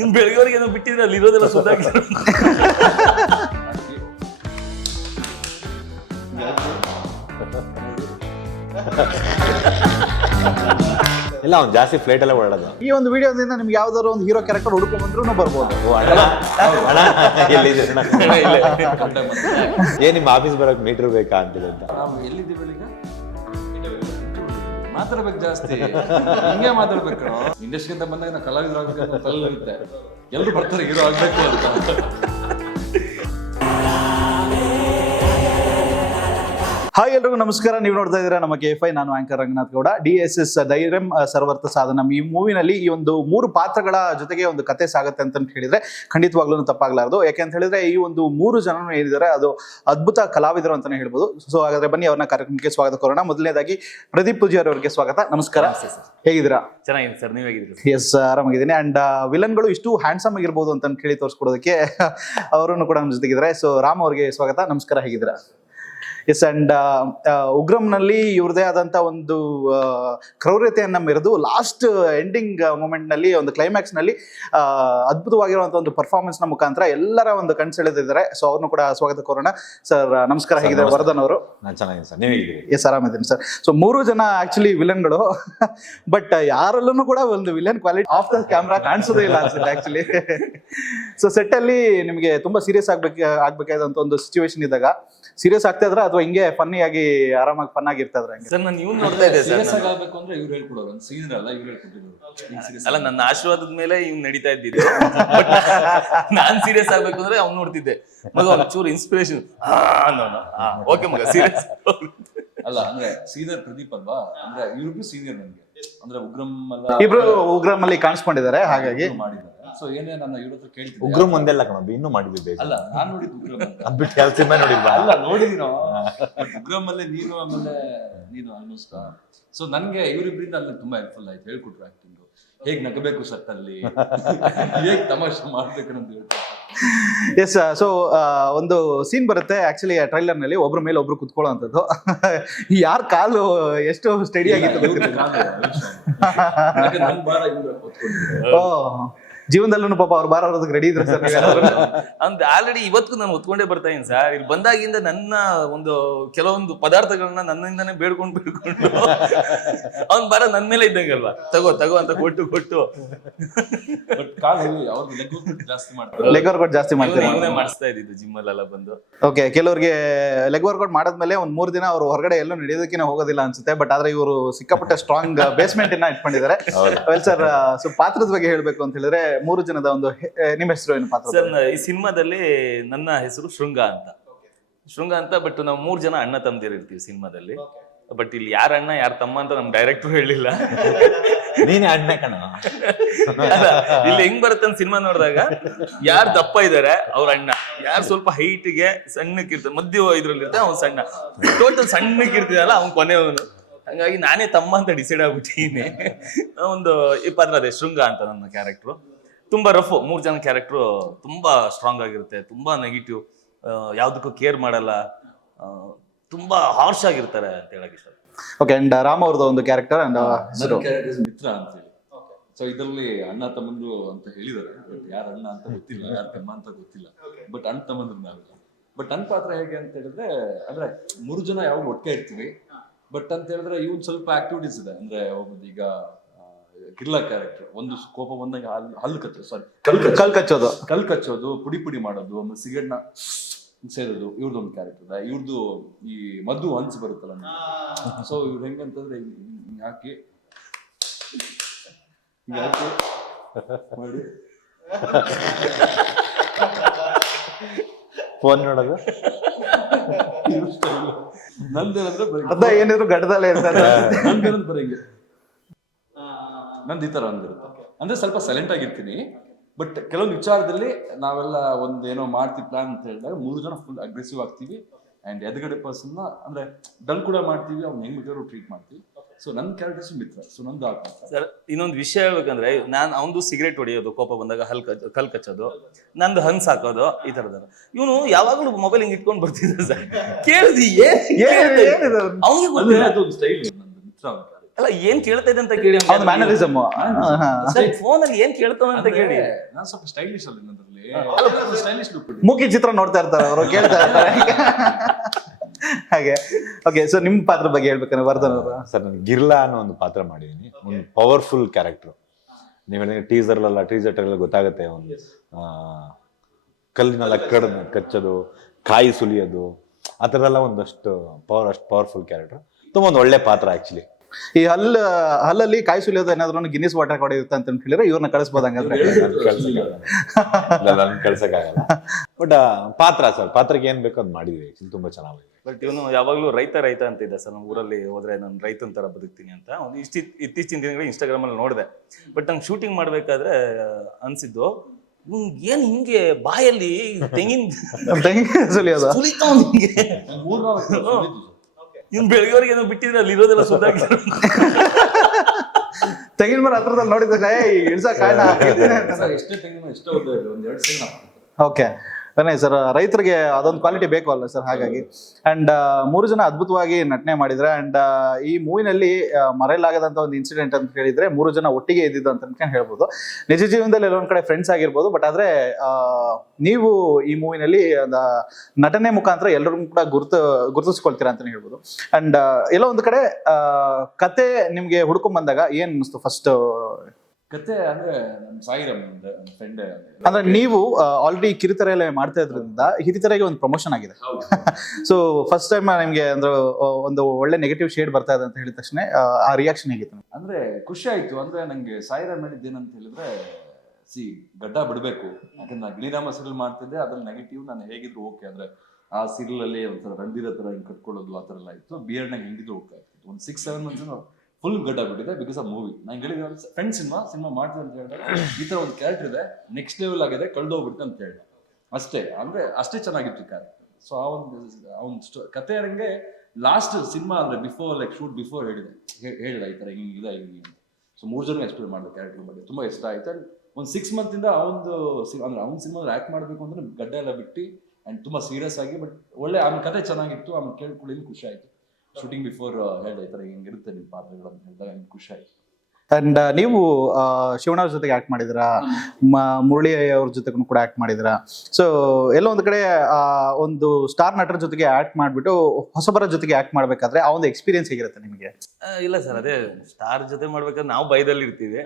ನಿಮ್ ಬೆಳಗ್ಗೆವರೆಗೆ ಏನೋ ಬಿಟ್ಟಿದ್ರೆ ಅಲ್ಲಿ ಇರೋದೆಲ್ಲ ಸುದ್ದಾಗಿ ಇಲ್ಲ ಅವ್ನು ಜಾಸ್ತಿ ಫ್ಲೈಟ್ ಎಲ್ಲ ಓಡಾಡೋದು. ಈ ಒಂದು ವಿಡಿಯೋದಿಂದ ನಿಮ್ಗೆ ಯಾವ್ದಾದ್ರು ಒಂದು ಹೀರೋ ಕ್ಯಾರೆಕ್ಟರ್ ಹುಡುಕೊ ಬಂದ್ರೂ ಬರ್ಬೋದು. ಏನ್ ನಿಮ್ಮ ಆಫೀಸ್ ಬರೋಕ್ ಮೀಟರ್ ಬೇಕಾ ಅಂತಿದೆ ಅಂತ. ನಾವು ಎಲ್ಲಿದ್ದೀವಿ ಈಗ ಮಾತಾಡ್ಬೇಕು ಜಾಸ್ತಿ ಹಿಂಗೆ ಮಾತಾಡ್ಬೇಕು. ಇಂಡಸ್ಟ್ರಿ ಅಂತ ಬಂದಾಗ ನಾವು ಕಲಾವಿದರಾಗಬೇಕು ತಲ್ಲಿರುತ್ತೆ. ಎಲ್ಲರೂ ಬರ್ತಾರೆ ಹೀರೋ ಆಗ್ಬೇಕು ಅಂತ. ಹಾಯ್ ಎಲ್ರಿಗೂ ನಮಸ್ಕಾರ. ನೀವು ನೋಡ್ತಾ ಇದ್ದೀರಾ ನಮ್ಮ KFI. ನಾನು ಆಂಕರ್ ರಂಗನಾಥ್ ಗೌಡ. DSS ಧೈರ್ಯಂ ಸರ್ವರ್ಥ ಸಾಧನಂ ಈ ಮೂವಿನಲ್ಲಿ ಈ ಒಂದು 3 ಪಾತ್ರಗಳ ಜೊತೆಗೆ ಒಂದು ಕತೆ ಸಾಗುತ್ತೆ ಅಂತ ಹೇಳಿದ್ರೆ ಖಂಡಿತವಾಗ್ಲೂ ತಪ್ಪಾಗಲಾರದು. ಯಾಕೆ ಅಂತ ಹೇಳಿದ್ರೆ ಈ ಒಂದು 3 ಜನರು ಏನಿದ್ದಾರೆ ಅದು ಅದ್ಭುತ ಕಲಾವಿದರು ಅಂತಾನೆ ಹೇಳ್ಬೋದು. ಸೊ ಹಾಗಾದ್ರೆ ಬನ್ನಿ ಅವ್ರನ್ನ ಕಾರ್ಯಕ್ರಮಕ್ಕೆ ಸ್ವಾಗತ ಕೋರೋಣ. ಮೊದಲನೇದಾಗಿ ಪ್ರದೀಪ್ ಪೂಜಾರಿ ಅವರಿಗೆ ಸ್ವಾಗತ. ನಮಸ್ಕಾರ, ಹೇಗಿದ್ದೀರಾ? ಚೆನ್ನಾಗಿದೆ ಸರ್, ನೀವ್ ಹೇಗಿದ್ದೀರಿ? ಎಸ್, ಆರಾಮಾಗಿದ್ದೀನಿ. ಅಂಡ್ ವಿಲನ್ಗಳು ಇಷ್ಟು ಹ್ಯಾಂಡ್ಸಮ್ ಆಗಿರ್ಬೋದು ಅಂತ ಕೇಳಿ ತೋರಿಸ್ಕೊಡೋದಕ್ಕೆ ಅವರನ್ನು ಕೂಡ ನಮ್ಮ ಜೊತೆಗಿದ್ದಾರೆ. ಸೊ ರಾಮ್ ಅವರಿಗೆ ಸ್ವಾಗತ. ನಮಸ್ಕಾರ, ಹೇಗಿದ್ದೀರಾ? ಎಸ್, ಅಂಡ್ ಉಗ್ರಂನಲ್ಲಿ ಇವ್ರದೇ ಆದಂತ ಒಂದು ಕ್ರೌರ್ಯತೆಯನ್ನ ಮೆರೆದು ಲಾಸ್ಟ್ ಎಂಡಿಂಗ್ ಮೂಮೆಂಟ್ ನಲ್ಲಿ ಒಂದು ಕ್ಲೈಮ್ಯಾಕ್ಸ್ ನಲ್ಲಿ ಅದ್ಭುತವಾಗಿರುವಂತಹ ಒಂದು ಪರ್ಫಾರ್ಮೆನ್ಸ್ ನ ಮುಖಾಂತರ ಎಲ್ಲರ ಒಂದು ಕಣ್ಸೆಳೆದಿದ್ದಾರೆ. ಸೊ ಅವ್ರನ್ನು ಕೂಡ ಸ್ವಾಗತ ಕೋರೋಣ. ಸರ್ ನಮಸ್ಕಾರ, ಹೇಗಿದ್ದಾರೆ? ವರ್ಧನ್ ಅವರು. ನಾನು ಚೆನ್ನಾಗಿದೆ ಸರ್, ನೀವು ಹೇಗಿದ್ದೀರಿ? S, ಆರಾಮಿದ್ದೀನಿ sir. ಸೊ 3 ಜನ ಆಕ್ಚುಲಿ ವಿಲನ್ಗಳು, ಬಟ್ ಯಾರಲ್ಲೂ ಕೂಡ ಒಂದು villain quality of the camera ಕಾಣಿಸೋದೇ ಇಲ್ಲ ಅನ್ಸುತ್ತೆ ಆಕ್ಚುಲಿ. ಸೊ ಸೆಟ್ ಅಲ್ಲಿ ನಿಮಗೆ ತುಂಬಾ ಸೀರಿಯಸ್ ಆಗ್ಬೇಕಾದಂತ ಒಂದು ಸಿಚುವೇಶನ್ ಇದ್ದಾಗ ಸೀರಿಯಸ್ ಆಗ್ತಾ ಇದ್ರೆ ಅಥವಾ ಹಿಂಗೆ ಫನ್ನಿ ಆಗಿ ಆರಾಮಾಗಿ ಫನ್ ಆಗಿರ್ತಾ ಇದ್ರೆ? ಸರ್ ನಾನು ಇವ್ನು ನೋಡ್ತಾ ಇದ್ದೆ ಸರ್. ಸೀರಿಯಸ್ ಆಗಬೇಕು ಅಂದ್ರೆ ಇವ್ರು ಹೇಳ್ಕೊಡೋರು, ಸೀನಿಯರ್ ಅಲ್ಲ ಇವ್ರು ಹೇಳ್ಕೊಟ್ಟಿದ್ರು. ಅಲ್ಲ, ನನ್ನ ಆಶೀರ್ವಾದದ ಮೇಲೆ ಇವ್ನು ನಡೀತಾ ಇದ್ದಿದ್ದು. ನಾನ್ ಸೀರಿಯಸ್ ಆಗ್ಬೇಕು ಅಂದ್ರೆ ಅವ್ನು ನೋಡ್ತಿದ್ದೆ. ಮಗ ಒಂಚೂರು ಇನ್ಸ್ಪಿರೇಷನ್ ಓಕೆ ಮಗ ಸೀರಿಯಸ್ ಅಲ್ಲ ಅಂದ್ರೆ ಸೀನಿಯರ್ ಪ್ರದೀಪ್ ಅಲ್ವಾ, ಅಂದ್ರೆ ಇವ್ರಿಗೂ ಸೀನಿಯರ್ ನನ್ಗೆ. ಅಂದ್ರೆ ಉಗ್ರಂ ಅಲ್ಲ, ಇಬ್ರು ಉಗ್ರಂ ಅಲ್ಲಿ ಕಾಣಿಸ್ಕೊಂಡಿದ್ದಾರೆ. ಹಾಗಾಗಿ ಮಾಡಿದ್ದಾರೆ. ಸೊ ಏನೇ ನನ್ನ ಇವ್ರ ಹತ್ರ ಕೇಳ್ತಿದ್ದೆ. ಉಗ್ರಂ ಒಂದೆಲ್ಲ ಕಣ, ಇನ್ನೂ ಮಾಡಿದ್ವಿ. ಅಲ್ಲ ನಾನ್ ನೋಡಿದ್ದು ಉಗ್ರಂ ಅದ್ಬಿಟ್ಟು ಯಾವ ಸಿನಿಮಾ ನೋಡಿಲ್ವಾ? ಅಲ್ಲ ನೋಡಿದೀನಿ ನಾವು ಉಗ್ರಂ ಅಲ್ಲೇ ನೀನು, ಆಮೇಲೆ ನೀನು ಆಲ್ಮೋಸ್ಟ್. ಸೊ ನನ್ಗೆ ಇವರಿಬ್ರಿಂದ ಅಲ್ಲಿ ತುಂಬಾ ಹೆಲ್ಪ್ಫುಲ್ ಆಯ್ತು. ಹೇಳ್ಕೊಟ್ರು ಆಕ್ಟಿಂಗ್, ಹೇಗ್ ನಗಬೇಕು ಸಟ್ ಅಲ್ಲಿ, ಹೇಗ್ ತಮಾಷೆ ಮಾಡ್ಬೇಕು ಅಂತ ಹೇಳ್ತಾರೆ. ಎಸ್, ಸೊ ಒಂದು ಸೀನ್ ಬರುತ್ತೆ ಆಕ್ಚುಲಿ ಟ್ರೈಲರ್ ನಲ್ಲಿ, ಒಬ್ರ ಮೇಲೆ ಒಬ್ರು ಕುತ್ಕೊಳ್ಳೋಂಥದ್ದು. ಯಾರ ಕಾಲು ಎಷ್ಟು ಸ್ಟಡಿ ಆಗಿತ್ತು ಜೀವನದಲ್ಲೂ ಪಾಪ ಅವ್ರು ಬಾರ ಬರೋದಕ್ಕೆ ರೆಡಿ ಇದ್ರೆ ಸರ್. ಅಂದ್ ಆಲ್ರೆಡಿ ಇವತ್ತು ನಾನು ಒತ್ಕೊಂಡೇ ಬರ್ತಾ ಇದೀನಿ ಸರ್. ಇಲ್ಲಿ ಬಂದಾಗಿಂದ ನನ್ನ ಒಂದು ಕೆಲವೊಂದು ಪದಾರ್ಥಗಳನ್ನ ನನ್ನಿಂದಾನೇ ಬೇಡ್ಕೊಂಡು ಅವ್ನ್ ಬಾರ ನನ್ ಮೇಲೆ ಇದ್ದಂಗಲ್ವಾ, ತಗೋ ತಗೋ ಅಂತ ಕೊಟ್ಟು ಬಟ್ ಕಾಲ್ ಹೆವಿ, ಅವ್ರಿಗೆ ಲೆಗ್ ವರ್ಕ್ ಜಾಸ್ತಿ ಮಾಡ್ತಾರೆ. ಲೆಗ್ ವರ್ಕೌಟ್ ಜಾಸ್ತಿ ಮಾಡ್ತಾರೆ. ಇವನೇ ಮಾಡಿಸ್ತಾ ಇದ್ದಿದ್ದು ಜಿಮ್ ಅಲ್ಲೆಲ್ಲ ಬಂದು. ಓಕೆ, ಕೆಲವರಿಗೆ ಲೆಗ್ ವರ್ಕೌಟ್ ಮಾಡಾದ್ಮೇಲೆ ಒಂದ್ 3 ದಿನ ಅವ್ರು ಹೊರಗಡೆ ಎಲ್ಲೂ ನಡೆಯೋದಕ್ಕೆ ಹೋಗೋದಿಲ್ಲ ಅನ್ಸುತ್ತೆ. ಬಟ್ ಆದ್ರೆ ಇವರು ಸಿಕ್ಕಾಪಟ್ಟೆ ಸ್ಟ್ರಾಂಗ್ ಬೇಸ್ಮೆಂಟ್ ಇನ್ನ ಇಟ್ಕೊಂಡಿದ್ದಾರೆ. ವೆಲ್ ಸರ್, ಸೊ ಪಾತ್ರದ ಬಗ್ಗೆ ಹೇಳ್ಬೇಕು ಅಂತ ಹೇಳಿದ್ರೆ 3 ಜನದ ಒಂದು ನಿಮ್ಮ ಹೆಸರು ಏನು ಪಾತ್ರ? ಸರ್ ಈ ಸಿನಿಮಾದಲ್ಲಿ ನನ್ನ ಹೆಸರು ಶೃಂಗ ಅಂತ. ಬಟ್ ನಾವು 3 ಜನ ಅಣ್ಣ ತಮ್ಮದಿರು ಇರ್ತೀವಿ ಸಿನಿಮಾದಲ್ಲಿ. ಬಟ್ ಇಲ್ಲಿ ಯಾರ ಅಣ್ಣ ಯಾರ ತಮ್ಮ ಅಂತ ನಮ್ ಡೈರೆಕ್ಟರ್ ಹೇಳಿಲ್ಲ. ನೀನೇ ಅಣ್ಣ ಕಣ. ಇಲ್ಲಿ ಹೆಂಗ್ ಬರುತ್ತೆ ಅಂತ ಸಿನಿಮಾ ನೋಡಿದಾಗ ಯಾರು ದಪ್ಪ ಇದಾರೆ ಅವ್ರ ಅಣ್ಣ, ಯಾರು ಸ್ವಲ್ಪ ಹೈಟ್ಗೆ ಸಣ್ಣಕ್ಕಿರ್ತಾರೆ, ಮಧ್ಯ ಇದ್ರಲ್ಲಿರ್ತಾರೆ ಅವ್ನು ಸಣ್ಣ, ಟೋಟಲ್ ಸಣ್ಣಕ್ಕಿರ್ತೀನಲ್ಲ ಅವ್ನು ಕೊನೆಯವನು. ಹಂಗಾಗಿ ನಾನೇ ತಮ್ಮ ಅಂತ ಡಿಸೈಡ್ ಆಗ್ಬಿಟ್ಟಿದ್ದೀನಿ. ಒಂದು ಈ ಪಾತ್ರ ಅದೇ ಶೃಂಗ ಅಂತ ನನ್ನ ಕ್ಯಾರೆಕ್ಟ್ರು. ತುಂಬಾ ರಫ್, 3 ಜನ ಕ್ಯಾರೆಕ್ಟ್ರು ತುಂಬಾ ಸ್ಟ್ರಾಂಗ್ ಆಗಿರುತ್ತೆ, ತುಂಬಾ ನೆಗೆಟಿವ್, ಯಾವ್ದಕ್ಕೂ ಕೇರ್ ಮಾಡಲ್ಲ, ತುಂಬಾ ಹಾರ್ಶ್ ಆಗಿರ್ತಾರೆ ಅಂತ ಹೇಳಕ್ ಇಷ್ಟ. ಓಕೆ, ಅಂಡ್ ರಾಮ್ ಅವ್ರದ್ದು ಒಂದು ಕ್ಯಾರೆಕ್ಟರ್ ಅಂಡ್ ನನ್ನ ಕ್ಯಾರೆಕ್ಟರ್ ಮಿತ್ರ ಅಂತ ಹೇಳಿ. ಸೊ ಇದರಲ್ಲಿ ಅಣ್ಣ ತಮ್ಮಂದ್ರು ಅಂತ ಹೇಳಿದ್ದಾರೆ. ಬಟ್ ಯಾರ ಅಣ್ಣ ಅಂತ ಗೊತ್ತಿಲ್ಲ, ಯಾರ ತಮ್ಮ ಅಂತ ಗೊತ್ತಿಲ್ಲ. ಬಟ್ ಅಣ್ಣ ತಮ್ಮಂದ್ರು ನಾವಿಲ್ಲ. ಬಟ್ ನನ್ನ ಪಾತ್ರ ಹೇಗೆ ಅಂತ ಹೇಳಿದ್ರೆ, ಅಂದ್ರೆ 3 ಜನ ಯಾವಾಗ ಒಟ್ಟಿಗೆ ಇರ್ತೀವಿ. ಬಟ್ ಅಂತ ಹೇಳಿದ್ರೆ ಇವ್ನ್ ಸ್ವಲ್ಪ ಆಕ್ಟಿವಿಟೀಸ್ ಇದೆ. ಅಂದ್ರೆ ಒಬ್ಬದು ಈಗ ಗಿರ್ಲಾ ಕ್ಯಾರೆಕ್ಟರ್, ಒಂದು ಕೋಪ ಬಂದಾಗ ಹಲ್ಲು ಕಚ್ಚೋದು, ಸಾರಿ ಕಲ್ ಕಚ್ಚೋದು, ಪುಡಿ ಮಾಡೋದು, ಆಮೇಲೆ ಸಿಗರೇಟ್ ನ ಸೇರೋದು. ಇವ್ರದ್ದು ಒಂದು ಕ್ಯಾರೆಕ್ಟರ್ ಇದೆ. ಇವ್ರದ್ದು ಈ ಮದ್ದು ಹಂಚ್ ಬರುತ್ತಲ್ಲ. ಸೊ ಇವ್ರು ಹೆಂಗಂತಂದ್ರೆ ಹಾಕಿ ಮಾಡಿ ಫೋನ್ ನೋಡೋದು. ನಂದೇನಂದ್ರೆ ಏನಿದ್ರು ಗಡ್ಡದಲ್ಲೇ ಇರ್ತಾರೆ. ನಂದೇನಂದ್ರೆ ಬರಂಗೆ ನಂದು ಈ ತರ ಒಂದಿರುತ್ತೆ. ಅಂದ್ರೆ ಸ್ವಲ್ಪ ಸೈಲೆಂಟ್ ಆಗಿರ್ತೀನಿ. ಬಟ್ ಕೆಲವೊಂದು ವಿಚಾರದಲ್ಲಿ ನಾವೆಲ್ಲ ಒಂದೇನೋ ಮಾಡ್ತೀವಿ ಪ್ಲಾನ್ ಅಂತ ಹೇಳಿದಾಗ 3 ಜನ ಫುಲ್ ಅಗ್ರೆಸಿವ್ ಆಗ್ತೀವಿ. ಅಂಡ್ ಎದುರುಗಡೆ ಪರ್ಸನ್ ಅಂದ್ರೆ ಡಲ್ ಕೂಡ ಮಾಡ್ತೀವಿ, ಅವ್ನು ಹೆಂಗ್ ಬೇಕಾದ್ರೂ ಟ್ರೀಟ್ ಮಾಡ್ತೀವಿ. ಸೊ ನನ್ನ ಕ್ಯಾರೆಕ್ಟರ್ಸ್ ಮಿತ್ರ. ಸೊ ನಂದು ಸರ್ ಇನ್ನೊಂದು ವಿಷಯ ಹೇಳ್ಬೇಕಂದ್ರೆ, ನಾನು ಅವನು ಸಿಗರೇಟ್ ಹೊಡಿಯೋದು, ಕೋಪ ಬಂದಾಗ ಕಲ್ ಕಚ್ಚೋದು, ನಂದು ಹನ್ಸ್ ಹಾಕೋದು, ಈ ತರದ. ಇವನು ಯಾವಾಗ್ಲೂ ಮೊಬೈಲ್ ಹಿಂಗ್ ಇಟ್ಕೊಂಡು ಬರ್ತಿದ್ದ ಸರ್. ಕೇಳಿದಿ ಅವ್ನಿಗೆ ಅದೊಂದು ಸ್ಟೈಲ್. ನಂದು ಮಿತ್ರ ಅಲ್ಲ ಏನ್ ಕೇಳ್ತಾ ಇದೆ ಅಂತ ಕೇಳಿ ಅವ್ನ ಮ್ಯಾನರಿಸಮ್. ಫೋನ್ ಅಲ್ಲಿ ಏನ್ ಕೇಳ್ತಾವ ಅಂತ ಕೇಳಿ. ನಾನು ಸ್ವಲ್ಪ ಸ್ಟೈಲಿಶ್ ಅಲ್ಲ ನನ್ನಲ್ಲಿ, ಸ್ಟೈಲಿಶ್ ಲುಕ್ ಮೂಕಿ ಚಿತ್ರ ನೋಡ್ತಾ ಇರ್ತಾರೆ ಅವರು, ಕೇಳ್ತಾ ಇರ್ತಾರೆ ಹಾಗೆ. ಓಕೆ, ಸೊ ನಿಮ್ ಪಾತ್ರ ಬಗ್ಗೆ ಹೇಳ್ಬೇಕಂದ್ರೆ ವರ್ಧನ್ ಅವರು. ಸರ್ ನಾನು ಗಿರ್ಲಾ ಅನ್ನೋ ಒಂದು ಪಾತ್ರ ಮಾಡಿದ್ದೀನಿ. ಒಂದು ಪವರ್ಫುಲ್ ಕ್ಯಾರೆಕ್ಟರ್. ನೀವು ಹೇಳಿದ್ರೆ ಟೀಸರ್ ಟ್ರೈಲರ್ ಗೊತ್ತಾಗುತ್ತೆ. ಒಂದು ಕಲ್ಲಿನೆಲ್ಲ ಕಚ್ಚೋದು, ಕಾಯಿ ಸುಲಿಯೋದು, ಆ ಥರದೆಲ್ಲ ಒಂದಷ್ಟು ಪವರ್ಫುಲ್ ಕ್ಯಾರೆಕ್ಟರ್. ತುಂಬ ಒಂದು ಒಳ್ಳೆ ಪಾತ್ರ ಆಕ್ಚುಲಿ. ಈ ಹಲ್ಲಲ್ಲಿ ಕಾಯಿ ಸುಲಿಯೋದು ಏನಾದ್ರು ಗಿನ್ನಿಸ್ ವಾಟರ್ ಹೊಡೆಯುತ್ತೆ ಅಂತ ಹೇಳಿದ್ರೆ ಇವ್ರನ್ನ ಕಳಿಸ್ಬೋದು ಹಂಗಾದ್ರೆ. ನನ್ ಕಳ್ಸಕ್ಕಾಗಲ್ಲ. ಬಟ್ ಪಾತ್ರಕ್ಕೆ ಏನ್ ಬೇಕೋ ಅದ್ ಮಾಡಿದ್ವಿ. ತುಂಬಾ ಚೆನ್ನಾಗಿದೆ. ಬಟ್ ಇವನು ಯಾವಾಗ್ಲೂ ರೈತ ಅಂತಿದ್ದ ಸರ್. ನಮ್ಮ ಊರಲ್ಲಿ ಹೋದ್ರೆ ನಾನು ರೈತನ ತರ ಬದುಕ್ತೀನಿ ಅಂತ ಒಂದು ಇತ್ತೀಚಿನ ದಿನಗಳಲ್ಲಿ ಇನ್ಸ್ಟಾಗ್ರಾಮ್ ಅಲ್ಲಿ ನೋಡಿದೆ. ಬಟ್ ನಂಗೆ ಶೂಟಿಂಗ್ ಮಾಡ್ಬೇಕಾದ್ರೆ ಅನ್ಸಿದ್ದು, ಏನ್ ಹಿಂಗೆ ಬಾಯಲ್ಲಿ ತೆಂಗಿನ ಸುಲಿಯೋದು ಸುಲಿತಾವ್ ಹಿಂಗೆ. ಇವ್ನು ಬೆಳಗ್ಗೆವರೆಗೆ ಏನೋ ಬಿಟ್ಟಿದ್ರೆ ಅಲ್ಲಿ ಇರೋದೆಲ್ಲ ಸುದ್ದಾಗಿ ತೆಂಗಿನ ಮರ ಹತ್ರದಲ್ಲಿ ನೋಡಿದ್ರೆ ಎಷ್ಟೇ ತೆಂಗಿನ ಎಷ್ಟೋ ಒಂದ್ 2 ಸೆಕೆಂಡ್. ಓಕೆ ಬನ್ನಿ ಸರ್, ರೈತರಿಗೆ ಅದೊಂದು ಕ್ವಾಲಿಟಿ ಬೇಕು ಅಲ್ಲ ಸರ್. ಹಾಗಾಗಿ ಅಂಡ್ 3 ಜನ ಅದ್ಭುತವಾಗಿ ನಟನೆ ಮಾಡಿದ್ರೆ. ಅಂಡ್ ಈ ಮೂವಿನಲ್ಲಿ ಮರೆಯಲಾಗದಂತ ಒಂದು ಇನ್ಸಿಡೆಂಟ್ ಅಂತ ಹೇಳಿದ್ರೆ 3 ಜನ ಒಟ್ಟಿಗೆ ಇದ್ದಿದ್ದು ಅಂತ ಹೇಳ್ಬೋದು. ನಿಜ ಜೀವನದಲ್ಲಿ ಎಲ್ಲೊಂದ್ ಕಡೆ ಫ್ರೆಂಡ್ಸ್ ಆಗಿರ್ಬೋದು, ಬಟ್ ಆದ್ರೆ ನೀವು ಈ ಮೂವಿನಲ್ಲಿ ನಟನೆ ಮುಖಾಂತರ ಎಲ್ಲರೂ ಕೂಡ ಗುರುತಿಸ್ಕೊಳ್ತೀರಾ ಅಂತಾನೆ ಹೇಳ್ಬೋದು. ಅಂಡ್ ಎಲ್ಲೋ ಒಂದು ಕಡೆ ಕತೆ ನಿಮ್ಗೆ ಹುಡ್ಕೊಂಡ್ ಬಂದಾಗ ಏನ್ ಅನಿಸ್ತು ಫಸ್ಟ್? ಕತೆ ಅಂದ್ರೆ ನಮ್ ಸಾಯಿರಾಮ್ ಫ್ರೆಂಡ್. ಅಂದ್ರೆ ನೀವು ಆಲ್ರೆಡಿ ಕಿರುತೆರೆಯಲ್ಲೇ ಮಾಡ್ತಾ ಇದ್ರಿಂದ ಹಿರಿತೆರೆಗೆ ಒಂದು ಪ್ರಮೋಷನ್ ಆಗಿದೆ. ಸೊ ಫಸ್ಟ್ ಟೈಮ್ ನಿಮ್ಗೆ ಅಂದ್ರೆ ಒಂದು ಒಳ್ಳೆ ನೆಗೆಟಿವ್ ಶೇಡ್ ಬರ್ತಾ ಇದೆ ಅಂತ ಹೇಳಿದ ತಕ್ಷಣ ಆ ರಿಯಾಕ್ಷನ್ ಹೇಗಿತ್ತು? ಅಂದ್ರೆ ಖುಷಿ ಆಯ್ತು. ಅಂದ್ರೆ ನಂಗೆ ಸಾಯಿರಾಮ್ ಹೇಳಿದ್ದೇನಂತ ಹೇಳಿದ್ರೆ, ಗಡ್ಡ ಬಿಡ್ಬೇಕು. ಯಾಕಂದ್ರೆ ನಾ ಗಿರಿರಾಮ ಸೀರಿಯಲ್ ಮಾಡ್ತಿದ್ದೆ, ಅದ್ರಲ್ಲಿ ನೆಗೆಟಿವ್ ನಾನು ಹೇಗಿದ್ರು ಓಕೆ. ಅಂದ್ರೆ ಆ ಸೀರಿಯಲ್ ಅಲ್ಲಿ ಒಂಥರ ರಂದಿರ ತರ ಹಿಂಗ್ ಕಟ್ಕೊಳ್ಳೋದು ಆ ತರ ಎಲ್ಲ ಇತ್ತು. ಬಿಯರ್ಡ್ ನಂಗೆ ಹೆಂಗಿದ್ರು ಓಕೆ ಆಗ್ತಿತ್ತು. ಒಂದು 6-7 ಮಂತ್ಸ್ ಫುಲ್ ಗಡ್ಡ ಬಿಟ್ಟಿದೆ ಬಿಕಾಸ್ ಆಫ್ ಮೂವಿ. ನಾನು ಹೇಳಿದ ಫ್ರೆಂಡ್ ಸಿನಿಮಾ ಮಾಡ್ತೀನಿ ಅಂತ ಹೇಳಿದ್ರೆ ಈ ತರ ಒಂದು ಕ್ಯಾರೆಕ್ಟರ್ ಇದೆ, ನೆಕ್ಸ್ಟ್ ಲೆವೆಲ್ ಆಗಿದೆ, ಕಳ್ದೋಗ್ಬಿಡುತ್ತೆ ಅಂತ ಹೇಳಿದೆ ಅಷ್ಟೇ. ಅಂದ್ರೆ ಅಷ್ಟೇ ಚೆನ್ನಾಗಿತ್ತು ಕ್ಯಾರೆಕ್ಟರ್. ಸೊ ಅವ್ನ ಕತೆ ನಂಗೆ ಲಾಸ್ಟ್ ಸಿನಿಮಾ ಅಂದ್ರೆ ಶೂಟ್ ಬಿಫೋರ್ ಹೇಳಿದೆ ಈ ತರ ಹಿಂಗಿದೆ ಅಂತ. ಸೊ 3 ಜನ ಎಕ್ಸ್ಪ್ಲೇನ್ ಮಾಡಿದೆ ಕ್ಯಾರೆಕ್ಟರ್ ಬಗ್ಗೆ. ತುಂಬಾ ಇಷ್ಟ ಆಯ್ತು. ಅಂಡ್ ಒಂದು 6 ಮಂತ್ ಇಂದ ಅಂದ್ರೆ ಅವ್ನ ಸಿನಿಮಾ ಆಕ್ಟ್ ಮಾಡ್ಬೇಕು ಅಂದ್ರೆ ಗಡ್ಡ ಎಲ್ಲ ಬಿಟ್ಟು ಅಂಡ್ ತುಂಬಾ ಸೀರಿಯಸ್ ಆಗಿ. ಬಟ್ ಒಳ್ಳೆ ಅವ್ನ ಕತೆ ಚೆನ್ನಾಗಿತ್ತು. ಅವ್ನ ಕೇಳ್ಕೊಳ್ಳಿ ಖುಷಿ ಆಯ್ತು. ಶೂಟಿಂಗ್ ಬಿಫೋರ್ ಹೇಳ್ದೆ ಈ ತರ ಹಿಂಗಿರುತ್ತೆ ನಿಮ್ ಪಾತ್ರಗಳು ಅಂತ ಹೇಳಿದಾಗ ಖುಷಿ ಆಯ್ತು. ಅಂಡ್ ನೀವು ಶಿವಣ್ಣ ಅವ್ರ ಜೊತೆಗೆ ಆಕ್ಟ್ ಮಾಡಿದಿರಾ, ಮುರಳಿ ಅವ್ರ ಜೊತೆಗೂ ಕೂಡ ಆಕ್ಟ್ ಮಾಡಿದಿರಾ. ಸೊ ಎಲ್ಲೋ ಒಂದ್ ಕಡೆ ಒಂದು ಸ್ಟಾರ್ ನಟರ ಜೊತೆಗೆ ಆಕ್ಟ್ ಮಾಡ್ಬಿಟ್ಟು ಹೊಸಬರ ಜೊತೆಗೆ ಆಕ್ಟ್ ಮಾಡ್ಬೇಕಾದ್ರೆ ಆ ಒಂದು ಎಕ್ಸ್ಪೀರಿಯನ್ಸ್ ಹೇಗಿರುತ್ತೆ ನಿಮಗೆ? ಇಲ್ಲ ಸರ್, ಅದೇ ಸ್ಟಾರ್ ಜೊತೆ ಮಾಡ್ಬೇಕಾದ್ರೆ ನಾವು ಭಯದಲ್ಲಿ ಇರ್ತೀವಿ.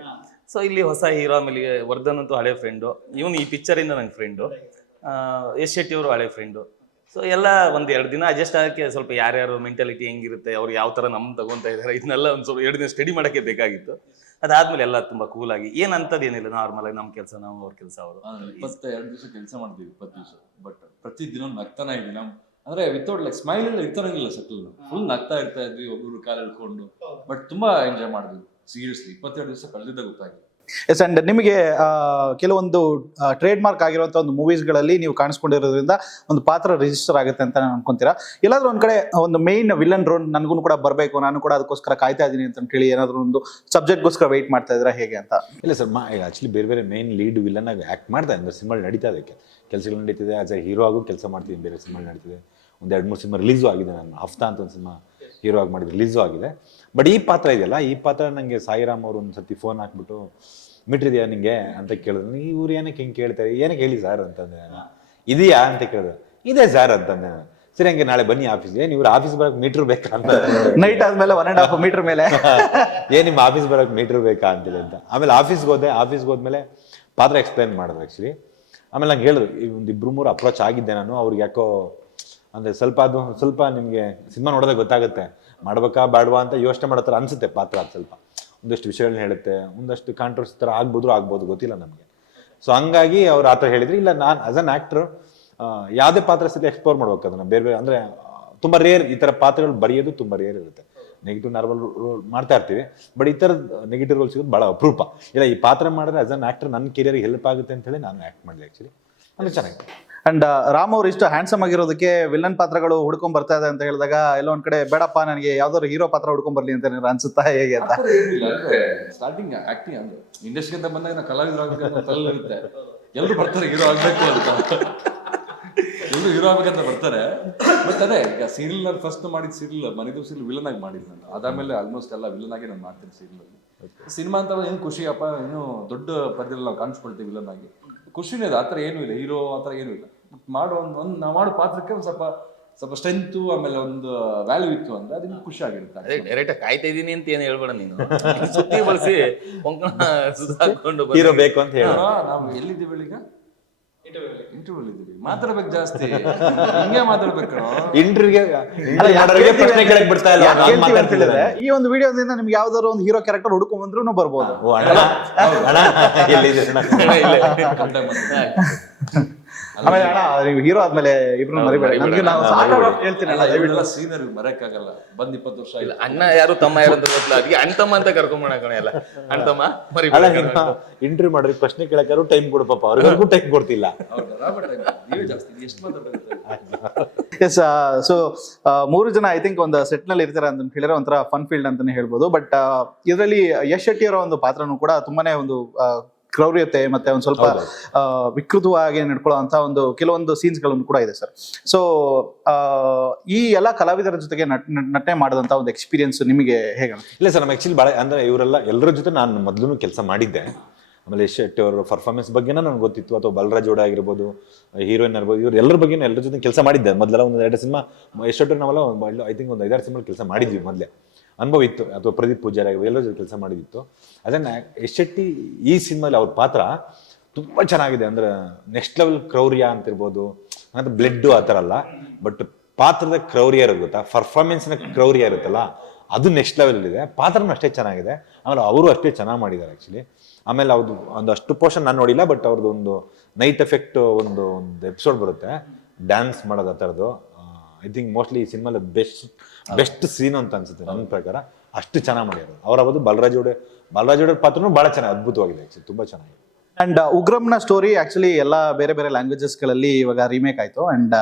ಸೊ ಇಲ್ಲಿ ಹೊಸ ಹೀರೋ, ಆಮೇಲೆ ವರ್ಧನ್ ಅಂತೂ ಹಳೆ ಫ್ರೆಂಡು, ಇವನು ಈ ಪಿಕ್ಚರ್ ಇಂದ ನಂಗೆ ಫ್ರೆಂಡು, ಯಶ್ ಶೆಟ್ಟಿ ಅವರು ಹಳೆ ಫ್ರೆಂಡು. ಸೊ ಎಲ್ಲ 1-2 ದಿನ ಅಡ್ಜಸ್ಟ್ ಆಗಕ್ಕೆ ಸ್ವಲ್ಪ ಯಾರ್ಯಾರು ಮೆಂಟಾಲಿಟಿ ಹೆಂಗಿರುತ್ತೆ, ಅವ್ರು ಯಾವ ತರ ನಮ್ ತಗೊಂತ ಇದಾರೆ, ಇದನ್ನೆಲ್ಲ ಒಂದ್ ಸ್ವಲ್ಪ 2 ದಿನ ಸ್ಟಡಿ ಮಾಡಕ್ಕೆ ಬೇಕಾಗಿತ್ತು. ಅದಾದ್ಮೇಲೆ ಎಲ್ಲ ತುಂಬಾ ಕೂಲ್ ಆಗಿ ಏನಂತದ್ ಏನಿಲ್ಲ, ನಾರ್ಮಲ್ ಆಗಿ ನಮ್ ಕೆಲಸ ನಾವು, ಅವ್ರ ಕೆಲಸ ಅವರು. 22 ದಿವಸ ಕೆಲಸ ಮಾಡ್ತೀವಿ, 20 ದಿವಸ. ಬಟ್ ಪ್ರತಿ ದಿನ ನಗ್ತಾನೆ ಇದ್ವಿ. ಅಂದ್ರೆ ವಿತೌಟ್ ಲೈಕ್ ಸ್ಮೈಲ್ ಎಲ್ಲ ಇರ್ತಾರಂಗಿಲ್ಲ ಸೆಟಲ್. ಫುಲ್ ನಗ್ತಾ ಇರ್ತಾ ಇದ್ವಿ, ಒಬ್ಬರು ಕಾಲ ಹಿಡ್ಕೊಂಡು. ಬಟ್ ತುಂಬಾ ಎಂಜಾಯ್ ಮಾಡಿದ್ವಿ ಸೀರಿಯಸ್ಲಿ. 22 ದಿವಸ ಕಳೆದಿದ್ದ ಗೊತ್ತಾಗಿಲ್ಲ. ಎಸ್. ಅಂಡ್ ನಿಮಗೆ ಕೆಲವೊಂದು ಟ್ರೇಡ್ ಮಾರ್ಕ್ ಆಗಿರುವಂತ ಒಂದು ಮೂವೀಸ್ಗಳಲ್ಲಿ ನೀವು ಕಾಣಿಸ್ಕೊಂಡಿರೋದ್ರಿಂದ ಒಂದು ಪಾತ್ರ ರಿಜಿಸ್ಟರ್ ಆಗುತ್ತೆ ಅಂತ ಅನ್ಕೊಂತೀರಾ? ಎಲ್ಲಾದ್ರೂ ಒಂದ್ ಕಡೆ ಒಂದು ಮೇನ್ ವಿಲನ್ ರೋಲ್ ನನಗೂ ಕೂಡ ಬರಬೇಕು, ನಾನು ಕೂಡ ಅದಕ್ಕೋಸ್ಕರ ಕಾಯ್ತಾ ಇದ್ದೀನಿ ಅಂತ ಹೇಳಿ ಏನಾದ್ರು ಒಂದು ಸಬ್ಜೆಕ್ಟ್ಗೋಸ್ಕರ ವೆಯ್ಟ್ ಮಾಡ್ತಾ ಇದ್ರ ಹೇಗೆ ಅಂತ? ಇಲ್ಲ ಸರ್, ಆಕ್ಚುಲಿ ಬೇರೆ ಮೇನ್ ಲೀಡ್ ವಿಲನ್ ಆಗಿ ಆಕ್ಟ್ ಮಾಡ್ತಾ ಇದ್ದಾರೆ. ಸಿನಿಮಾ ನಡೀತಾ ಇದೆ, ಕೆಲಸಗಳು ನಡೀತಿದೆ. ಆಸ್ ಎ ಹೀರೋ ಆಗು ಕೆಲಸ ಮಾಡ್ತೀನಿ, ಬೇರೆ ಸಿನಿಮಾ ನಡೀತಿದೆ. ಒಂದು 2-3 ಸಿನಿಮಾ ರಿಲೀಸು ಆಗಿದೆ. ನಾನು ಹಫ್ತಾ ಅಂತ ಒಂದು ಸಿನಿಮಾ ಹೀರೋ ಆಗಿ ಮಾಡಿದ್ದು ರಿಲೀಸು ಆಗಿದೆ. ಬಟ್ ಈ ಪಾತ್ರ ಇದೆಯಲ್ಲ, ಈ ಪಾತ್ರ ನನಗೆ ಸಾಯಿರಾಮ್ ಅವರು ಒಂದು ಸತಿ ಫೋನ್ ಹಾಕ್ಬಿಟ್ಟು ಮಿಟ್ರಿದ್ಯಾ ನಿಂಗೆ ಅಂತ ಕೇಳಿದ್ರು. ಇವ್ರು ಏನಕ್ಕೆ ಹಿಂಗೆ ಕೇಳ್ತಾರೆ, ಏನಕ್ಕೆ ಹೇಳಿ ಸರ್ ಅಂತಂದೆ. ನಾನು ಇದೆಯಾ ಅಂತ ಕೇಳಿದ್ರು. ಇದೆ ಸರ್ ಅಂತಂದೆ ನಾನು. ಸರಿ ಹಂಗೆ ನಾಳೆ ಬನ್ನಿ ಆಫೀಸ್ಗೆ. ನೀವು ಆಫೀಸ್ ಬರೋಕೆ ಮೀಟ್ರ್ ಬೇಕಾ ಅಂತ. ನೈಟ್ ಆದ್ಮೇಲೆ 1.5 ಮೀಟರ್ ಮೇಲೆ ನಿಮ್ಮ ಆಫೀಸ್ ಬರೋಕೆ ಮೀಟ್ರ್ ಬೇಕಾ ಅಂತೇಳಿ ಅಂತ. ಆಮೇಲೆ ಆಫೀಸ್ಗೆ ಹೋದ್ಮೇಲೆ ಪಾತ್ರ ಎಕ್ಸ್ಪ್ಲೈನ್ ಮಾಡಿದ್ರು ಆ್ಯಕ್ಚುಲಿ. ಆಮೇಲೆ ನಂಗೆ ಹೇಳಿದ್ರು, ಒಂದು 2-3 ಅಪ್ರೋಚ್ ಆಗಿದ್ದೆ ನಾನು. ಅವ್ರಿಗೆ ಯಾಕೋ ಅಂದರೆ ಸ್ವಲ್ಪ ನಿಮಗೆ ಸಿನಿಮಾ ನೋಡೋದೇ ಗೊತ್ತಾಗುತ್ತೆ, ಮಾಡ್ಬೇಕಾ ಬೇಡವಾ ಅಂತ ಯೋಚನೆ ಮಾಡೋ ಥರ ಅನಿಸುತ್ತೆ ಪಾತ್ರ. ಅದು ಸ್ವಲ್ಪ ಒಂದಷ್ಟು ವಿಷಯಗಳನ್ನ ಹೇಳುತ್ತೆ, ಒಂದಷ್ಟು ಕಾಂಟ್ರವರ್ಸಿ ಥರ ಆಗ್ಬೋದು ಗೊತ್ತಿಲ್ಲ ನಮಗೆ. ಸೊ ಹಂಗಾಗಿ ಅವ್ರು ಆ ಥರ ಹೇಳಿದ್ರು. ಇಲ್ಲ, ನಾನು ಆಸ್ ಅನ್ ಆ್ಯಕ್ಟ್ರು ಯಾವುದೇ ಪಾತ್ರ ಸತಿ ಎಕ್ಸ್ಪ್ಲೋರ್ ಮಾಡ್ಬೇಕು ಅದನ್ನು. ಬೇರೆ ಅಂದರೆ ತುಂಬ ರೇರ್ ಈ ಥರ ಪಾತ್ರಗಳು ಬರೆಯೋದು ತುಂಬ ರೇರ್ ಇರುತ್ತೆ. ನೆಗೆಟಿವ್ ನಾರ್ಮಲ್ ರೋಲ್ ಮಾಡ್ತಾ ಇರ್ತೀವಿ, ಬಟ್ ಈ ಥರ ನೆಗೆಟಿವ್ ರೋಲ್ ಸಿಗೋದು ಭಾಳ ಅಪರೂಪ. ಇಲ್ಲ, ಈ ಪಾತ್ರ ಮಾಡಿದ್ರೆ ಆಸ್ ಅನ್ ಆ್ಯಕ್ಟರ್ ನನ್ನ ಕೆರಿಯರ್ಗೆ ಹೆಲ್ಪ್ ಆಗುತ್ತೆ ಅಂತ ಹೇಳಿ ನಾನು ಆ್ಯಕ್ಟ್ ಮಾಡಿದೆ ಆ್ಯಕ್ಚುಲಿ. ಅಂದರೆ ಚೆನ್ನಾಗಿದೆ. ಅಂಡ್ ರಾಮ್ ಅವ್ರು ಇಷ್ಟು ಹ್ಯಾಂಡ್ಸಮ್ ಆಗಿರೋದಕ್ಕೆ ವಿಲನ್ ಪಾತ್ರಗಳು ಹುಡ್ಕೊಂಡ್ ಬರ್ತಾ ಇದೆ ಅಂತ ಹೇಳಿದಾಗ ಎಲ್ಲೋ ಒಂದ್ ಕಡೆ ಬೇಡಪ್ಪ ನನಗೆ ಯಾವ್ದಾದ್ರು ಹೀರೋ ಪಾತ್ರ ಹುಡ್ಕೊಂಡ್ ಬರ್ಲಿ ಅಂತ ಅನ್ಸುತ್ತಾ ಹೇಗೆ ಅಂತ? ಸ್ಟಾರ್ಟಿಂಗ್ ಆಕ್ಟಿಂಗ್ ಅಂದ್ರೆ ಇಂಡಸ್ಟ್ರಿ ಅಂತ ಬಂದಾಗ ನಾವು ಕಲಾವಿದರಾಗಬೇಕು ತಲೆ ಇರುತ್ತೆ, ಎಲ್ಲರೂ ಬರ್ತಾರೆ ಹೀರೋ ಆಗ್ಬೇಕು ಅಂತ. ಎಲ್ಲರೂ ಹೀರೋ ಆಗ್ಬೇಕಂತ ಬರ್ತಾರೆ. ಬಟ್ ಅದೇ ಈಗ ಸೀರಿಯಲ್ ಫಸ್ಟ್ ಮಾಡಿದ ಸೀರಿಯಲ್ ಮನೆದು ಸೀರಿಯಲ್ ವಿಲನ್ ಆಗಿ ಮಾಡಿದ್ ನಾನು. ಅದಾದ್ಮೇಲೆ ಆಲ್ಮೋಸ್ಟ್ ಎಲ್ಲ ವಿಲನ್ ಆಗಿ ನಾನು ಮಾಡ್ತೀನಿ ಸೀರಿಯಲ್ ಅಲ್ಲಿ. ಸಿನಿಮಾ ಅಂತ ಏನು ಖುಷಿ ಅಪ್ಪ, ಏನು ದೊಡ್ಡ ಪರದಲ್ಲಿ ನಾವು ಕಾಣಿಸ್ಕೊಳ್ತೀವಿ ವಿಲನ್ ಆಗಿ, ಖುಷಿನೇ ಇದೆ. ಆತರ ಏನೂ ಇಲ್ಲ, ಹೀರೋ ಆತರ ಏನೂ ಇಲ್ಲ. ಮಾಡೋ ಒಂದು ನಾವು ಮಾಡೋ ಪಾತ್ರಕ್ಕೆ ಒಂದು ಸ್ವಲ್ಪ ಸ್ಟ್ರೆಂತ್ ಆಮೇಲೆ ಒಂದು ವ್ಯಾಲ್ಯೂ ಇತ್ತು ಅಂದ್ರೆ ಅದನ್ನ ಖುಷಿ ಆಗಿರುತ್ತೆ. ಅದೇ ಡೈರೆಕ್ಟ್ ಕಾಯ್ತಾ ಇದೀನಿ ಅಂತ ಏನು ಹೇಳ್ಬೇಡ ನೀನು. ಸುತ್ತಿ ಬಳಸಿ ಕೊಂಕಣ ಸುತ್ತಾಕೊಂಡು ಹೀರೋ ಬೇಕು ಅಂತ ಹೇಳಿ ನಾವು ಎಲ್ಲಿದ್ದೀವಿ ಈಗ? ಇಂಟರ್ವ್ಯೂ ಇದ್ದೀವಿ, ಮಾತಾಡ್ಬೇಕು ಜಾಸ್ತಿ, ಹಿಂಗೆ ಮಾತಾಡ್ಬೇಕು. ಇಂಟರ್ವ್ಯೂಗೆ ಪ್ರಶ್ನೆ ಕೇಳಕ್ ಬಿಡ್ತಾ ಇಲ್ಲ, ಯಾಕ್ ಕೇಳ್ತೀವಿ ಅಂತ ಹೇಳಿದ್ರೆ, ಈ ಒಂದು ವಿಡಿಯೋದಿಂದ ನಿಮ್ಗೆ ಯಾವ್ದಾದ್ರು ಒಂದು ಹೀರೋ ಕ್ಯಾರೆಕ್ಟರ್ ಹುಡ್ಕೊಂಡ್ ಬಂದ್ರು ಬರ್ಬೋದು. ಓ ಅಣ್ಣ ಎಲ್ಲಿದೆ ಅಣ್ಣ? ಆಮೇಲೆ ಅಣ್ಣ ನೀವು ಹೀರೋ ಆದ್ಮೇಲೆ ಇಬ್ರು ಮರಿಬೇಡಿ, ನಮ್ಗೆ ನಾವು ಹೇಳ್ತೀನಿ ಅಣ್ಣ, ದಯವಿಟ್ಟು ಸೀನರಿ ಮರೆಯಕ್ಕಾಗಲ್ಲ. ಬಂದ್ 20 ವರ್ಷ ಇಲ್ಲ. ಅಣ್ಣ ಯಾರು ತಮ್ಮ ಯಾರು ಅಂತ ಗೊತ್ತಿಲ್ಲ, ಅದಕ್ಕೆ ಅಣ್ಣ ತಮ್ಮ ಅಂತ ಕರ್ಕೊಂಬೋಣ ಕಣ ಎಲ್ಲ. ಅಣ್ಣ ತಮ್ಮ ಅಲ್ಲ, ಇಂಟರ್ವ್ಯೂ ಮಾಡ್ರಿ, ಪ್ರಶ್ನೆ ಕೇಳಕ್ಕಾರು ಟೈಮ್ ಕೊಡು ಪಾಪ, ಅವ್ರಿಗೂ ಟೈಮ್ ಕೊಡ್ತಿಲ್ಲ. ನೀವೇ ಜಾಸ್ತಿ ಎಷ್ಟು ಮಾತಾಡ್ಬೇಕು. ಎಸ್, ಸೊ 3 ಜನ ಐ ಥಿಂಕ್ ಒಂದು ಸೆಟ್ ನಲ್ಲಿ ಇರ್ತಾರೆ ಅಂತ ಹೇಳಿದ್ರೆ ಒಂಥರ ಫನ್ ಫೀಲ್ಡ್ ಅಂತಾನೆ ಹೇಳ್ಬೋದು. ಬಟ್ ಇದರಲ್ಲಿ ಯಶ್ ಶೆಟ್ಟಿ ಅವರ ಒಂದು ಪಾತ್ರನೂ ಕೂಡ ತುಂಬಾನೇ ಒಂದು ಕ್ರೌರ್ಯತೆ ಮತ್ತೆ ಒಂದು ಸ್ವಲ್ಪ ವಿಕೃತವಾಗಿ ನಡ್ಕೊಳ್ಳುವಂತ ಒಂದು ಕೆಲವೊಂದು ಸೀನ್ಸ್ ಗಳನ್ನು ಕೂಡ ಇದೆ ಸರ್. ಸೊ ಈ ಎಲ್ಲ ಕಲಾವಿದರ ಜೊತೆಗೆ ನಟನೆ ಮಾಡಿದಂತ ಒಂದು ಎಕ್ಸ್ಪೀರಿಯನ್ಸ್ ನಿಮಗೆ ಹೇಗೆ? ಇಲ್ಲ ಸರ್, ನಮ್ಮ ಆಕ್ಚುಲಿ ಭಾಳ ಅಂದ್ರೆ ಇವರೆಲ್ಲ ಎಲ್ಲರ ಜೊತೆ ನಾನು ಮೊದಲು ಕೆಲಸ ಮಾಡಿದ್ದೆ. ಆಮೇಲೆ ಯಶ್ ಶೆಟ್ಟಿ ಅವರ ಪರ್ಫಾರ್ಮೆನ್ಸ್ ಬಗ್ಗೆನ ನನಗೆ ಗೊತ್ತಿತ್ತು, ಅಥವಾ ಬಲರಾಜ್ ಜೋಡ ಆಗಿರ್ಬೋದು, ಹೀರೋಯಿನ್ ಇರ್ಬೋದು, ಇವ್ರು ಎಲ್ಲರ ಬಗ್ಗೆ ಎಲ್ಲರ ಜೊತೆ ಕೆಲಸ ಮಾಡಿದ್ದೆ. ಮೊದಲೆಲ್ಲ ಒಂದು 2 ಸಿನಿಮಾ ಯಶ್ ಶೆಟ್ಟಿ ನಾವೆಲ್ಲ ಐ ಥಿಂಕ್ ಒಂದು 5-6 ಸಿನಿಮಾ ಕೆಲಸ ಮಾಡಿದ್ವಿ ಮೊದಲೇ, ಅನುಭವ ಇತ್ತು. ಅಥವಾ ಪ್ರದೀಪ್ ಪೂಜಾರಿ ಆಗಿರ್ಬೋದು, ಎಲ್ಲರ ಜೊತೆ ಕೆಲಸ ಮಾಡಿದಿತ್ತು. ಅದನ್ನ ಯಶ್ ಶೆಟ್ಟಿ ಈ ಸಿನಿಮಾಲಿ ಅವ್ರ ಪಾತ್ರ ತುಂಬ ಚೆನ್ನಾಗಿದೆ. ಅಂದ್ರೆ ನೆಕ್ಸ್ಟ್ ಲೆವೆಲ್ ಕ್ರೌರ್ಯ ಅಂತಿರ್ಬೋದು, ಅಂದ್ರೆ ಬ್ಲಡ್ ಆ ಥರ ಅಲ್ಲ, ಬಟ್ ಪಾತ್ರದ ಕ್ರೌರ್ಯ ಇರೋದು ಗೊತ್ತಾ, ಪರ್ಫಾರ್ಮೆನ್ಸ್ನ ಕ್ರೌರ್ಯ ಇರುತ್ತಲ್ಲ, ಅದು ನೆಕ್ಸ್ಟ್ ಲೆವೆಲ್ ಇದೆ. ಪಾತ್ರನೂ ಅಷ್ಟೇ ಚೆನ್ನಾಗಿದೆ, ಆಮೇಲೆ ಅವರು ಅಷ್ಟೇ ಚೆನ್ನಾಗಿ ಮಾಡಿದ್ದಾರೆ ಆ್ಯಕ್ಚುಲಿ. ಆಮೇಲೆ ಅವ್ರದ್ದು ಒಂದಷ್ಟು ಪೋರ್ಷನ್ ನಾನು ನೋಡಿಲ್ಲ, ಬಟ್ ಅವ್ರದ್ದು ಒಂದು ನೈಟ್ ಎಫೆಕ್ಟ್ ಒಂದು ಎಪಿಸೋಡ್ ಬರುತ್ತೆ, ಡ್ಯಾನ್ಸ್ ಮಾಡೋದು ಆ ಥರದ್ದು. ಐ ಥಿಂಕ್ ಮೋಸ್ಟ್ಲಿ ಈ ಸಿನಿಮಾಲಿ ಬೆಸ್ಟ್ ಸೀನ್ ಅಂತ ಅನ್ಸುತ್ತೆ ನನ್ನ ಪ್ರಕಾರ. ಅಷ್ಟು ಚೆನ್ನಾಗಿ ಮಾಡಿರೋದು ಅವ್ರ ಅವತ್ತು. ಬಲರಾಜ್ ಜೋಡೆ ಪಾತ್ರನೂ ಭಾಳ ಚೆನ್ನಾಗಿ ಅದ್ಭುತವಾಗಿದೆ ಆ್ಯಕ್ಚುಲಿ, ತುಂಬ ಚೆನ್ನಾಗಿದೆ. ಅಂಡ್ ಉಗ್ರಂನ ಸ್ಟೋರಿ ಆಕ್ಚುಲಿ ಎಲ್ಲ ಬೇರೆ ಬೇರೆ ಲ್ಯಾಂಗ್ವೇಜಸ್ ಗಳಲ್ಲಿ ಇವಾಗ ರೀಮೇಕ್ ಆಯ್ತು. ಅಂಡ್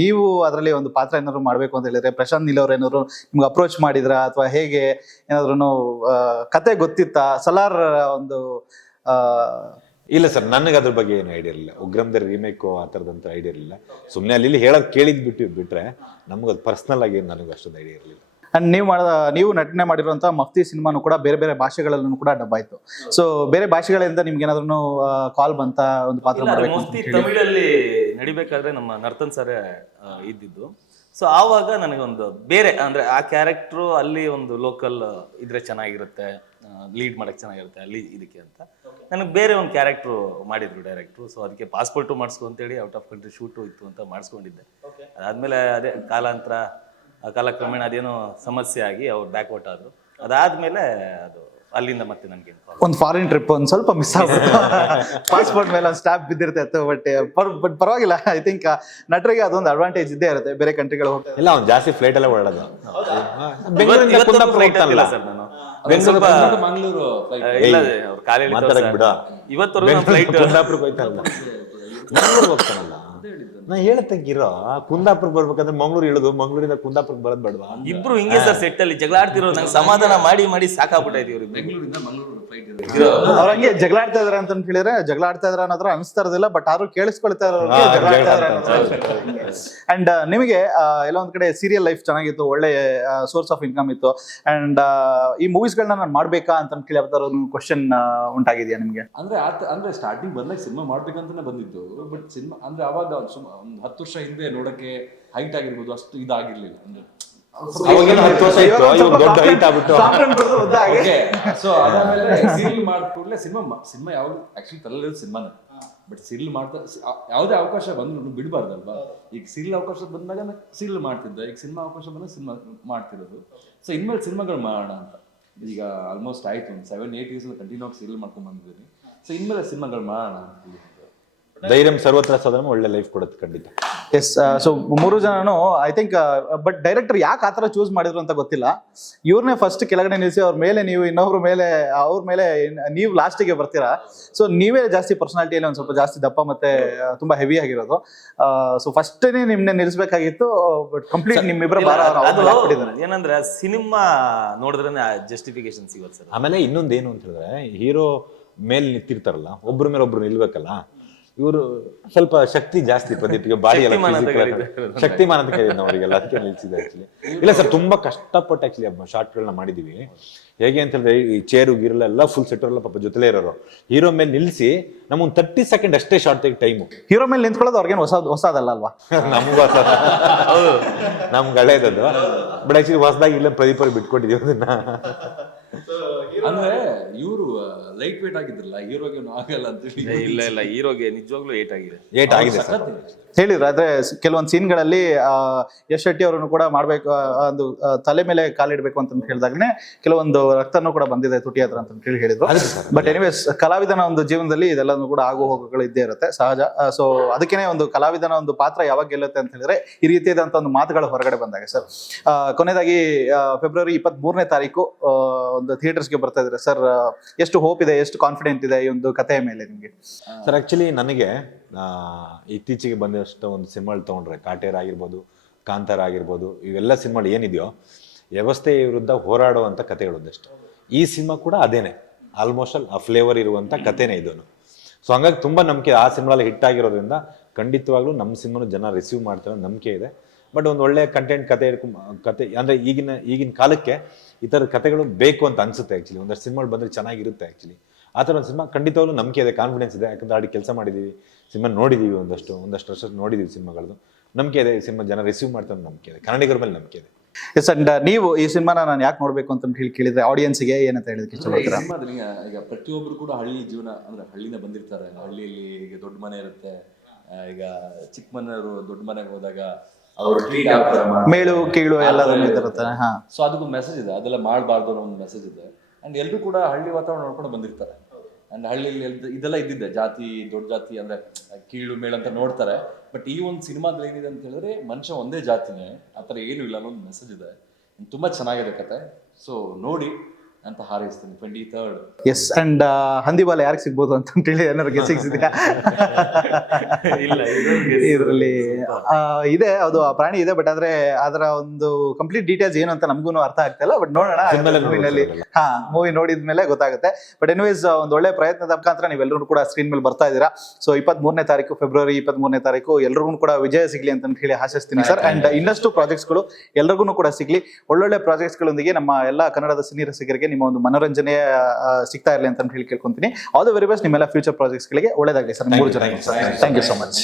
ನೀವು ಅದರಲ್ಲಿ ಒಂದು ಪಾತ್ರ ಏನಾದ್ರು ಮಾಡ್ಬೇಕು ಅಂತ ಹೇಳಿದ್ರೆ ಪ್ರಶಾಂತ್ ನೀಲ್ ಅವ್ರು ಏನಾದ್ರು ನಿಮ್ಗೆ ಅಪ್ರೋಚ್ ಮಾಡಿದ್ರ, ಅಥವಾ ಹೇಗೆ ಏನಾದ್ರು ಕತೆ ಗೊತ್ತಿತ್ತಾ? ಸಲಾರ್ ಒಂದು ಇಲ್ಲ ಸರ್, ನನಗೆ ಅದ್ರ ಬಗ್ಗೆ ಏನು ಐಡಿಯಾ ಇರಲಿಲ್ಲ. ಉಗ್ರಂದ ರೀಮೇಕು ಆ ಥರದಂತ ಐಡಿಯಾ ಇರಲಿಲ್ಲ. ಸುಮ್ಮನೆ ಅಲ್ಲಿ ಹೇಳೋದು ಕೇಳಿದ್ ಬಿಟ್ರೆ ನಮ್ಗೆ ಅದು ಪರ್ಸ್ನಲ್ ಆಗಿ ನನಗೆ ಅಷ್ಟೊಂದು ಐಡಿಯಾ ಇರಲಿಲ್ಲ. ಅಂಡ್ ನೀವು ನಟನೆ ಮಾಡಿರುವಂತಹ ಮಫ್ತಿ ಸಿನಿಮಾನು ಕೂಡ ಬೇರೆ ಬೇರೆ ಭಾಷೆಗಳಲ್ಲೂ ಕೂಡ ಡಬ್ ಆಯ್ತು. ಸೊ ಬೇರೆ ಭಾಷೆಗಳಿಂದ ನಿಮ್ಗೆ ಏನಾದ್ರು ಕಾಲ್ ಬಂತ ಒಂದು ಪಾತ್ರ ಮಾಡಬೇಕು? ತಮಿಳಲ್ಲಿ ನಡಿಬೇಕಾದ್ರೆ ನಮ್ಮ ನರ್ತನ್ ಸರ್ ಇದ್ದಿದ್ದು. ಸೊ ಆವಾಗ ನನಗೊಂದು ಬೇರೆ ಅಂದ್ರೆ ಆ ಕ್ಯಾರೆಕ್ಟ್ರು ಅಲ್ಲಿ ಒಂದು ಲೋಕಲ್ ಇದ್ರೆ ಚೆನ್ನಾಗಿರುತ್ತೆ, ಲೀಡ್ ಮಾಡಕ್ ಚೆನ್ನಾಗಿರುತ್ತೆ ಅಲ್ಲಿ ಇದಕ್ಕೆ ಅಂತ ನನಗೆ ಬೇರೆ ಒಂದು ಕ್ಯಾರೆಕ್ಟ್ರು ಮಾಡಿದ್ರು ಡೈರೆಕ್ಟ್ರು. ಸೊ ಅದಕ್ಕೆ ಪಾಸ್ಪೋರ್ಟು ಮಾಡಿಸ್ಕೊ ಅಂತೇಳಿ ಔಟ್ ಆಫ್ ಕಂಟ್ರಿ ಶೂಟು ಇತ್ತು ಅಂತ ಮಾಡಿಸ್ಕೊಂಡಿದ್ದೆ. ಅದಾದ್ಮೇಲೆ ಅದೇ ಕಾಲಕ್ರಮೇಣ ಅದೇನೋ ಸಮಸ್ಯೆ ಆಗಿ ಅವ್ರು ಬ್ಯಾಕ್ಔಟ್ ಆದ್ರು. ಅದಾದ್ಮೇಲೆ ಅದು ಅಲ್ಲಿಂದ ಮತ್ತೆ ನನಗೆ ಒಂದು ಫಾರಿನ್ ಟ್ರಿಪ್ ಒಂದು ಸ್ವಲ್ಪ ಮಿಸ್ ಆಗ್ಬಿಟ್ಟು ಪಾಸ್ಪೋರ್ಟ್ ಮೇಲೆ ಒಂದು ಸ್ಟಾಂಪ್ ಬಿದ್ದಿರ್ತೈತೆ. ಬಟ್ ಪರವಾಗಿಲ್ಲ, ಐ ಥಿಂಕ್ ನಟರಿಗೆ ಅದೊಂದು ಅಡ್ವಾಂಟೇಜ್ ಇದ್ದೇ ಇರುತ್ತೆ ಬೇರೆ ಕಂಟ್ರಿಗಳು ಹೋಗ್ತಾರೆ. ಇಲ್ಲ, ಅವ್ನು ಜಾಸ್ತಿ ಫ್ಲೈಟ್ ಎಲ್ಲ ಓಡಾಡೋದು. ಮಂಗಳೂರು ಇವತ್ತವರೆಗೂ ಫ್ಲೈಟ್ ಹೋಗ್ತಾನಲ್ಲ. ನಾ ಹೇಳತ್ತಂಗಿರೋ ಕುಂದಾಪುರ ಬರ್ಬೇಕಂದ್ರೆ ಮಂಗ್ಳೂರು ಇಳಿದು ಮಂಗ್ಳೂರಿಂದ ಕುಂದಾಪುರಕ್ಕೆ ಬರೋದ್ ಬೇಡವಾ? ಇಬ್ರು ಹಿಂಗೆ ಸರ್ ಸೆಟ್ ಅಲ್ಲಿ ಜಗಳ ಆಡ್ತಿರೋ ನಂಗೆ ಸಮಾಧಾನ ಮಾಡಿ ಸಾಕಾಗ್ಬಿಟ್ಟೈತಿ ಇವ್ರಿಗೆ. ಬೆಂಗಳೂರಿಂದ ಮಂಗಳೂರು ಫ್ಲೈಟ್ ಅವ್ರ ಹಂಗೆ ಜಗಳ ಆಡ್ತಾ ಇದಾರೆ ಅಂತ ಹೇಳಿದ್ರೆ ಜಗಳ ಆಡ್ತಾ ಇದಾರೆ ಅನ್ನೋದ್ರ ಅನಿಸ್ತಾ ಇರೋದಿಲ್ಲ, ಬಟ್ ಯಾರು ಕೇಳಿಸ್ಕೊಳ್ತಾ ಅಂಡ್ ನಿಮಗೆ ಎಲ್ಲ ಒಂದ್ ಕಡೆ ಸೀರಿಯಲ್ ಲೈಫ್ ಚೆನ್ನಾಗಿತ್ತು, ಒಳ್ಳೆ ಸೋರ್ಸ್ ಆಫ್ ಇನ್ಕಮ್ ಇತ್ತು. ಅಂಡ್ ಈ ಮೂವೀಸ್ ಗಳನ್ನ ನಾನು ಮಾಡ್ಬೇಕಾ ಅಂತ ಕೇಳಿ ಕ್ವಶನ್ ಉಂಟಾಗಿದೆಯಾ ನಿಮ್ಗೆ? ಅಂದ್ರೆ ಸ್ಟಾರ್ಟಿಂಗ್ ಬಂದಾಗ ಸಿನಿಮಾ ಮಾಡ್ಬೇಕಂತಾನೆ ಬಂದಿದ್ದು. ಬಟ್ ಸಿನಿಮಾ ಅಂದ್ರೆ ಅವಾಗ ಒಂದು 10 ವರ್ಷ ಹಿಂದೆ ನೋಡಕ್ಕೆ ಹೈಟ್ ಆಗಿರ್ಬೋದು ಅಷ್ಟು ಇದಾಗಿರ್ಲಿಲ್ಲ. ಅಂದ್ರೆ ಸೊ ಅದಾದ್ಮೇಲೆ ಸೀರಿಯಲ್ ಮಾಡಿದ ಕೂಡಲೇ ಸಿನಿಮಾ ಯಾವ್ದು ಆಕ್ಚುಲಿ ತಲೆಯಲ್ಲಿ ಸಿನಿಮಾನೇ. ಬಟ್ ಸೀರಿಯಲ್ ಮಾಡ್ತಾ ಯಾವುದೇ ಅವಕಾಶ ಬಂದ್ರು ಬಿಡಬಾರ್ದಲ್ವಾ? ಈಗ ಸೀರಿಯಲ್ ಅವಕಾಶ ಬಂದಾಗ ಸೀರಿಯಲ್ ಮಾಡ್ತಿದ್ದೆ, ಈಗ ಸಿನಿಮಾ ಅವಕಾಶ ಬಂದಾಗ ಸಿನಿಮಾ ಮಾಡ್ತಿರೋದು. ಸೊ ಇನ್ಮೇಲೆ ಸಿನಿಮಾಗಳು ಮಾಡೋಣ ಅಂತ. ಈಗ ಆಲ್ಮೋಸ್ಟ್ ಆಯ್ತು ಒಂದು 7-8 ಇಯರ್ಸ್ ಕಂಟಿನ್ಯೂ ಆಗಿ ಸೀರಿಯಲ್ ಮಾಡ್ಕೊಂಡ್ ಬಂದಿದ್ದೀನಿ. ಸೊ ಇನ್ಮೇಲೆ ಸಿನಿಮಾಗಳು ಮಾಡೋಣ ಅಂತ. ಧೈರ್ಯಂ ಸರ್ವತ್ರ ಸದನ ಒಳ್ಳೆ ಲೈಫ್ ಕೊಡುತ್ತೆ ಖಂಡಿತ. ಎಸ್, ಸೊ 3 ಜನನು ಐ ಥಿಂಕ್, ಬಟ್ ಡೈರೆಕ್ಟರ್ ಯಾಕೆ ಆ ಥರ ಚೂಸ್ ಮಾಡಿದ್ರು ಅಂತ ಗೊತ್ತಿಲ್ಲ. ಇವ್ರನ್ನೇ ಫಸ್ಟ್ ಕೆಳಗಡೆ ನಿಲ್ಲಿಸಿ ಅವ್ರ ಮೇಲೆ ನೀವು ಇನ್ನೊಬ್ರ ಮೇಲೆ ಅವ್ರ ಮೇಲೆ ನೀವು ಲಾಸ್ಟಿಗೆ ಬರ್ತೀರಾ. ಸೊ ನೀವೇ ಜಾಸ್ತಿ ಪರ್ಸನಾಲಿಟಿಯಲ್ಲಿ ಒಂದು ಸ್ವಲ್ಪ ಜಾಸ್ತಿ ದಪ್ಪ ಮತ್ತೆ ತುಂಬಾ ಹೆವಿ ಆಗಿರೋದು. ಸೊ ಫಸ್ಟೇ ನಿಮ್ನೆ ನಿಲ್ಲಿಸಬೇಕಾಗಿತ್ತು, ಬಟ್ ಕಂಪ್ಲೀಟ್ ನಿಮ್ಮಿಬ್ಬರ ಏನಂದ್ರೆ ಸಿನಿಮಾ ನೋಡಿದ್ರೆ ಜಸ್ಟಿಫಿಕೇಶನ್ ಸಿಗುತ್ತೆ ಸರ್. ಆಮೇಲೆ ಇನ್ನೊಂದೇನು ಅಂತ ಹೇಳಿದ್ರೆ, ಹೀರೋ ಮೇಲೆ ನಿಂತಿರ್ತಾರಲ್ಲ, ಒಬ್ರ ಮೇಲೆ ಒಬ್ರು ನಿಲ್ಬೇಕಲ್ಲ. ಇವರು ಸ್ವಲ್ಪ ಶಕ್ತಿ ಜಾಸ್ತಿ ಪ್ರದೀಪ್ಗೆ, ಬಾಡಿ ಎಲ್ಲ ಶಕ್ತಿಮಾನ್ ಅಂತ physical ಕರೀತಾರೆ. ಶಕ್ತಿಮಾನ್ ಅಂತ ಕರೀತಾರೆ ಅವರಿಗೆಲ್ಲ, ಅದಕ್ಕೆ ನಿಲ್ಸಿದೆ ಆಕ್ಚುಲಿ. ಇಲ್ಲ ಸರ್, ತುಂಬಾ ಕಷ್ಟಪಟ್ಟು ಆಕ್ಚುಲಿ ಶಾರ್ಟ್ಗಳನ್ನ ಮಾಡಿದೀವಿ. ಹೇಗೆ ಅಂತ ಹೇಳಿದ್ರೆ ಈ ಚೇರು ಗಿರಲೆಲ್ಲ ಫುಲ್ ಸೆಟ್ ಎಲ್ಲ ಪಾಪ ಜೊತೆಲೇ ಇರೋರು, ಹೀರೋ ಮೇಲೆ ನಿಲ್ಸಿ ನಮ್ಗೊಂದು 30 ಸೆಕೆಂಡ್ ಅಷ್ಟೇ ಶಾರ್ಟ್ ತೆಗೆ ಟೈಮು. ಹೀರೋ ಮೇಲೆ ನಿಂತ್ಕೊಳ್ಳೋದು ಅವ್ರಿಗೇನು ಹೊಸದಲ್ಲ ಅಲ್ವಾ? ನಮ್ಗೂ ನಮ್ಗೆ ಹಳೇದದು. ಬಟ್ ಆಕ್ಚುಲಿ ಹೊಸದಾಗಿ ಇಲ್ಲ ಪ್ರದೀಪ್ ಅವ್ರಿಗೆ ಬಿಟ್ಕೊಟ್ಟಿದೀವಿ ಅದನ್ನ. ಅಂದ್ರೆ ಇವರು ಲೈಟ್ ವೇಟ್ ಆಗಿದ್ರಲ್ಲ, ಹೀರೋಗೆ ಆಗಲ್ಲ ಅಂತ ಹೇಳಿ. ಇಲ್ಲ ಹೀರೋಗೆ ನಿಜವಾಗ್ಲೂ ಏಟ್ ಆಗಿದೆ. ಏಟ್ ಆಗಿದೆ ಸರ್. ಹೇಳಿದ್ರು ಆದ್ರೆ ಕೆಲವೊಂದು ಸೀನ್ಗಳಲ್ಲಿ ಯಶ್ ಶೆಟ್ಟಿ ಅವರನ್ನು ಕೂಡ ಮಾಡ್ಬೇಕು, ಒಂದು ತಲೆ ಮೇಲೆ ಕಾಲಿಡ್ಬೇಕು ಅಂತ ಹೇಳಿದಾಗನೇ ಕೆಲವೊಂದು ರಕ್ತನೂ ಕೂಡ ಬಂದಿದೆ ತುಟಿ ಹತ್ರ ಅಂತ ಹೇಳಿ ಹೇಳಿದ್ರು. ಬಟ್ ಎನಿವೇಸ್, ಕಲಾವಿದನ ಒಂದು ಜೀವನದಲ್ಲಿ ಇದೆಲ್ಲನೂ ಕೂಡ ಆಗು ಹೋಗುಗಳು ಇದ್ದೇ ಇರುತ್ತೆ, ಸಹಜ. ಸೊ ಅದಕ್ಕೇನೆ ಒಂದು ಕಲಾವಿದನ ಒಂದು ಪಾತ್ರ ಯಾವಾಗ ಗೆಲ್ಲುತ್ತೆ ಅಂತ ಹೇಳಿದ್ರೆ ಈ ರೀತಿಯಾದಂತ ಒಂದು ಮಾತುಗಳು ಹೊರಗಡೆ ಬಂದಾಗ ಸರ್. ಕೊನೆಯದಾಗಿ ಫೆಬ್ರವರಿ 23ನೇ ತಾರೀಕು ಒಂದು ಥಿಯೇಟರ್ಸ್ಗೆ ಬರ್ತಾ ಇದ್ರೆ ಸರ್, ಎಷ್ಟು ಹೋಪ್ ಇದೆ, ಎಷ್ಟು ಕಾನ್ಫಿಡೆಂಟ್ ಇದೆ ಈ ಒಂದು ಕಥೆಯ ಮೇಲೆ ನಿಮ್ಗೆ? ಸರ್ ಆಕ್ಚುಲಿ ನನಗೆ ಇತ್ತೀಚೆಗೆ ಬಂದಷ್ಟು ಒಂದು ಸಿನಿಮಾಗಳು ತೊಗೊಂಡ್ರೆ, ಕಾಟೇರ ಆಗಿರ್ಬೋದು, ಕಾಂತಾರ ಆಗಿರ್ಬೋದು, ಇವೆಲ್ಲ ಸಿನಿಮಾಗಳು ಏನಿದೆಯೋ ವ್ಯವಸ್ಥೆಯ ವಿರುದ್ಧ ಹೋರಾಡುವಂಥ ಕಥೆಗಳದ್ದಷ್ಟು. ಈ ಸಿನಿಮಾ ಕೂಡ ಅದೇನೆ, ಆಲ್ಮೋಸ್ಟ್ ಆ ಫ್ಲೇವರ್ ಇರುವಂಥ ಕಥೆನೇ ಇದನ್ನು. ಸೊ ಹಂಗಾಗಿ ತುಂಬ ನಂಬಿಕೆ, ಆ ಸಿನಿಮಾಲಿ ಹಿಟ್ ಆಗಿರೋದ್ರಿಂದ ಖಂಡಿತವಾಗ್ಲೂ ನಮ್ಮ ಸಿನಿಮಾನು ಜನ ರಿಸೀವ್ ಮಾಡ್ತಾರೆ ನಂಬಿಕೆ ಇದೆ. ಬಟ್ ಒಂದು ಒಳ್ಳೆ ಕಂಟೆಂಟ್ ಕತೆ ಅಂದರೆ ಈಗಿನ ಕಾಲಕ್ಕೆ ಈ ಥರದ ಕಥೆಗಳು ಬೇಕು ಅಂತ ಅನ್ಸುತ್ತೆ ಆ್ಯಕ್ಚುಲಿ. ಒಂದಷ್ಟು ಸಿನಿಮಾಗಳು ಬಂದರೆ ಚೆನ್ನಾಗಿರುತ್ತೆ ಆ್ಯಕ್ಚುಲಿ. ಆ ಥರ ಒಂದು ಸಿನಿಮಾ ಖಂಡಿತವಾಗ್ಲೂ ನಂಬಿಕೆ ಇದೆ, ಕಾನ್ಫಿಡೆನ್ಸ್ ಇದೆ. ಯಾಕಂದ್ರೆ ಆಡಿ ಕೆಲಸ ಮಾಡಿದ್ದೀವಿ, ಸಿನಿಮಾ ನೋಡಿದ್ದೀವಿ, ಒಂದಷ್ಟು ವರ್ಷ ನೋಡಿದ್ದೀವಿ ಸಿನಿಮಾಗಳದ್ದು. ನಂಬಿಕೆ ಇದೆ, ಈ ಸಿನಿಮಾ ಜನ ರಿಸೀವ್ ಮಾಡ್ತಾರೆ ನಂಬಿಕೆ ಇದೆ, ಕನ್ನಡಿಗರ ಮೇಲೆ ನಂಬಿಕೆ ಇದೆ. ಎಸ್. ಅಂಡ್ ನೀವು ಈ ಸಿನಿಮಾನ ನಾನು ಯಾಕೆ ನೋಡ್ಬೇಕು ಅಂತ ಹೇಳಿ ಕೇಳಿದ್ರೆ ಆಡಿಯನ್ಸ್ಗೆ ಏನಂತ ಹೇಳಿದಕ್ಕೆ ಇಷ್ಟಪಡ್ತೀರಾ? ಸಿನಿಮಾದಲ್ಲಿ ಈಗ ಪ್ರತಿಯೊಬ್ಬರು ಕೂಡ ಹಳ್ಳಿ ಜೀವನ, ಅಂದ್ರೆ ಹಳ್ಳಿನ ಬಂದಿರ್ತಾರೆ. ಹಳ್ಳಿಯಲ್ಲಿ ಈಗ ದೊಡ್ಡ ಮನೆ ಇರುತ್ತೆ, ಈಗ ಚಿಕ್ಕ ಮನೆಯವರು ದೊಡ್ಡ ಮನೆಗೆ ಹೋದಾಗ ಅವರು ಮೇಳು ಕೀಳು ಎಲ್ಲ ಇರುತ್ತೆ. ಹಾ, ಸೊ ಅದಕ್ಕೊಂದು ಮೆಸೇಜ್ ಇದೆ, ಅದೆಲ್ಲ ಮಾಡಬಾರ್ದು ಅನ್ನೋ ಒಂದು ಮೆಸೇಜ್ ಇದೆ. ಅಂಡ್ ಎಲ್ಲರೂ ಕೂಡ ಹಳ್ಳಿ ವಾತಾವರಣ ನೋಡ್ಕೊಂಡು ಬಂದಿರ್ತಾರೆ. ಅಂಡ್ ಹಳ್ಳಿಯಲ್ಲಿ ಇದೆಲ್ಲ ಇದ್ದಿದ್ದೆ, ಜಾತಿ, ದೊಡ್ಡ ಜಾತಿ ಅಂದ್ರೆ ಕೀಳು ಮೇಳು ಅಂತ ನೋಡ್ತಾರೆ. ಬಟ್ ಈ ಒಂದು ಸಿನಿಮಾದಲ್ಲಿ ಏನಿದೆ ಅಂತ ಹೇಳಿದ್ರೆ ಮನುಷ್ಯ ಒಂದೇ ಜಾತಿನೇ, ಆತರ ಏನು ಇಲ್ಲ ಅನ್ನೋ ಒಂದು ಮೆಸೇಜ್ ಇದೆ. ತುಂಬಾ ಚೆನ್ನಾಗಿದೆ ಕತೆ. ಸೊ ನೋಡಿ ಅಂತ ಹಾರೈಸ್ತೀನಿ 23rd. ಎಸ್. ಅಂಡ್ ಹಂದಿಬಾಲ ಯಾರಿಗೆ ಸಿಗ್ಬೋದು ಅಂತ ಹೇಳಿ ಏನಾದ್ರು ಗೆಸ್ಸಿಂಗ್ ಇದೆಯಾ? ಇಲ್ಲ ಇದರಲ್ಲಿ ಇದೆ, ಅದು ಆ ಪ್ರಾಣಿ ಇದೆ. ಬಟ್ ಆದ್ರೆ ಅದರ ಒಂದು ಕಂಪ್ಲೀಟ್ ಡೀಟೇಲ್ಸ್ ಏನು ಅಂತ ನಮಗೂ ಅರ್ಥ ಆಗ್ತಾ ಇಲ್ಲ. ಬಟ್ ನೋಡೋಣ, ಮೂವಿ ನೋಡಿದ್ಮೇಲೆ ಗೊತ್ತಾಗುತ್ತೆ. ಬಟ್ ಎನಿವೇಸ್, ಒಂದು ಒಳ್ಳೆ ಪ್ರಯತ್ನದ ಮುಖಾಂತರ ನೀವೆಲ್ಲರೂ ಕೂಡ ಸ್ಕ್ರೀನ್ ಮೇಲೆ ಬರ್ತಾ ಇದ್ದೀರಾ. ಸೊ 23ನೇ ತಾರೀಕು, ಫೆಬ್ರವರಿ 23ನೇ ತಾರೀಕು ಎಲ್ರಿಗೂ ಕೂಡ ವಿಜಯ ಸಿಗ್ಲಿ ಅಂತ ಹೇಳಿ ಆಶಿಸ್ತೀನಿ ಸರ್. ಅಂಡ್ ಇನ್ನಷ್ಟು ಪ್ರಾಜೆಕ್ಟ್ಸ್ಗಳು ಎಲ್ರಿಗೂ ಕೂಡ ಸಿಗ್ಲಿ. ಒಳ್ಳೊಳ್ಳೆ ಪ್ರಾಜೆಕ್ಟ್ಸ್ಗಳೊಂದಿಗೆ ನಮ್ಮ ಎಲ್ಲ ಕನ್ನಡದ ಸಿನಿ ರಸಿಕರಿಗೆ ನಿಮ್ಮ ಒಂದು ಮನೋರಂಜನೆ ಸಿಗ್ತಾ ಇರಲಿ ಅಂತ ಹೇಳಿ ಕೇಳ್ಕೊಂತೀನಿ. All the very best. ನಿಮ್ಮೆಲ್ಲ ಫ್ಯೂಚರ್ ಪ್ರಾಜೆಕ್ಟ್ಸ್ಗಳಿಗೆ ಒಳ್ಳೇದಾಗಲಿ ಸರ್. 3 ಜನ. Thank you so much.